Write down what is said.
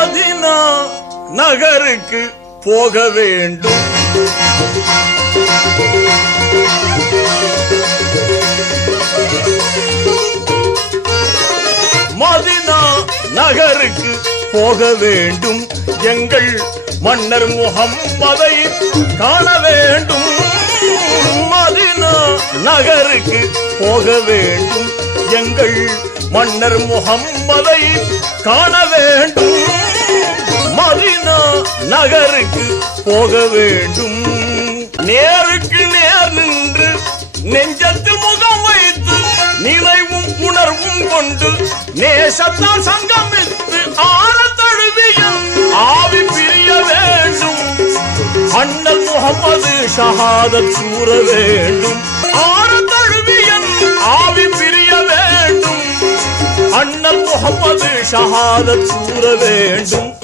Medina நகருக்கு போக வேண்டும். மதினா நகருக்கு போக வேண்டும். எங்கள் மன்னர் முகம்மதை காண வேண்டும். மதினா நகருக்கு போக வேண்டும். எங்கள் மன்னர் முகம்மதை காண வேண்டும். நகருக்கு போக வேண்டும். நேருக்கு நேர் நின்று நெஞ்சத்தில் முகம் வைத்து நினைவும் உணர்வும் கொண்டு நேசத்தால் சங்கமித்து ஆழ தழுவியும் ஆவி பிரிய வேண்டும். அண்ணல் முகமது ஷஹாதத் சூற வேண்டும். ஆழ தழுவிய ஆவி பிரிய வேண்டும். அண்ணல் முகமது ஷஹாதத் சூற வேண்டும்.